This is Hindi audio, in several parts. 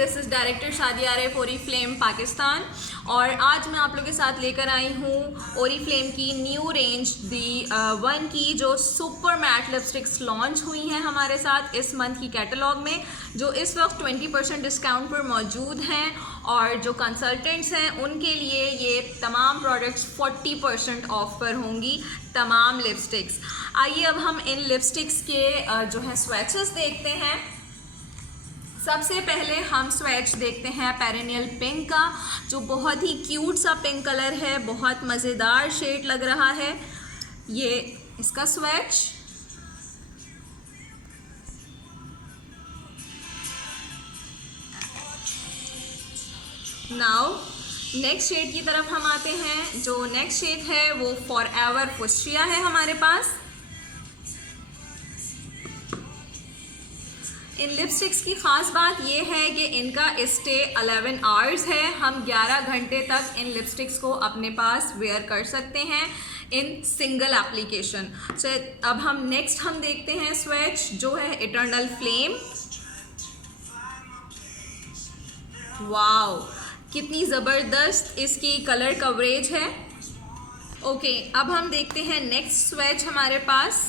This is director Shadia Arif Oriflame Pakistan और आज मैं आप लोगों के साथ लेकर आई हूँ ओरीफ्लेम की न्यू रेंज दी वन की जो सुपर मैट लिपस्टिक्स लॉन्च हुई हैं हमारे साथ इस मंथ की कैटलॉग में, जो इस वक्त 20% डिस्काउंट पर मौजूद हैं और जो कंसल्टेंट्स हैं उनके लिए ये तमाम प्रोडक्ट्स 40% ऑफ पर होंगी, तमाम लिपस्टिक्स। आइए अब हम इन लिपस्टिक्स के जो है स्वैचेस देखते हैं। सबसे पहले हम स्वैच देखते हैं पेरिनियल पिंक का, जो बहुत ही क्यूट सा पिंक कलर है, बहुत मज़ेदार शेड लग रहा है। ये इसका स्वैच। नाउ नेक्स्ट शेड की तरफ हम आते हैं। जो नेक्स्ट शेड है वो फॉरएवर फुशिया है हमारे पास। इन लिपस्टिक्स की ख़ास बात ये है कि इनका स्टे 11 आवर्स है। हम 11 घंटे तक इन लिपस्टिक्स को अपने पास वेयर कर सकते हैं इन सिंगल एप्लीकेशन। तो अब हम नेक्स्ट देखते हैं स्वैच, जो है इटर्नल फ्लेम। वाओ, कितनी ज़बरदस्त इसकी कलर कवरेज है। ओके, अब हम देखते हैं नेक्स्ट स्वैच हमारे पास।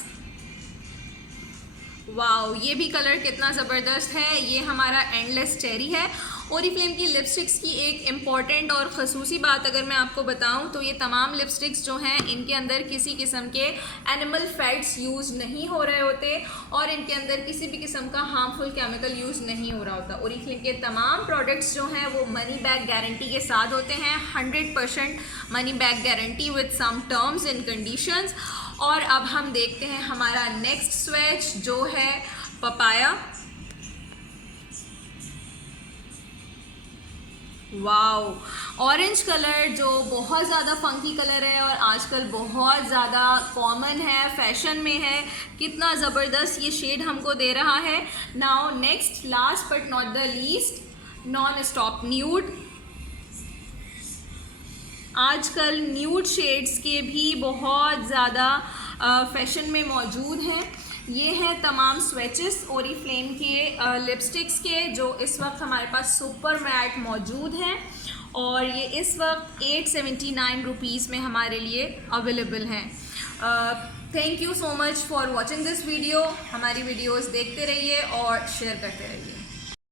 वाओ, ये भी कलर कितना ज़बरदस्त है। ये हमारा एंडलेस चेरी है। ओरीफ्लेम की लिपस्टिक्स की एक इम्पॉर्टेंट और ख़ुसूसी बात अगर मैं आपको बताऊं तो ये तमाम लिपस्टिक्स जो हैं इनके अंदर किसी किस्म के एनिमल फैट्स यूज़ नहीं हो रहे होते और इनके अंदर किसी भी किस्म का हार्मफुल केमिकल यूज़ नहीं हो रहा होता। ओरीफ्लेम के तमाम प्रोडक्ट्स जो हैं वो मनी बैक गारंटी के साथ होते हैं, 100% money back guarantee with some terms and conditions. और अब हम देखते हैं हमारा नेक्स्ट स्वैच, जो है पपाया। वाओ, ऑरेंज कलर जो बहुत ज़्यादा फंकी कलर है और आजकल बहुत ज़्यादा कॉमन है, फैशन में है। कितना ज़बरदस्त ये शेड हमको दे रहा है। Now next, last but not the least, non stop nude. आजकल न्यूड शेड्स के भी बहुत ज़्यादा फैशन में मौजूद हैं। ये हैं तमाम स्वेचेस ओरीफ्लेम के लिपस्टिक्स के, जो इस वक्त हमारे पास सुपर मैट मौजूद हैं और ये इस वक्त 879 रुपीज़ में हमारे लिए अवेलेबल हैं। Thank you so much for watching this video. हमारी वीडियोज़ देखते रहिए और शेयर करते रहिए।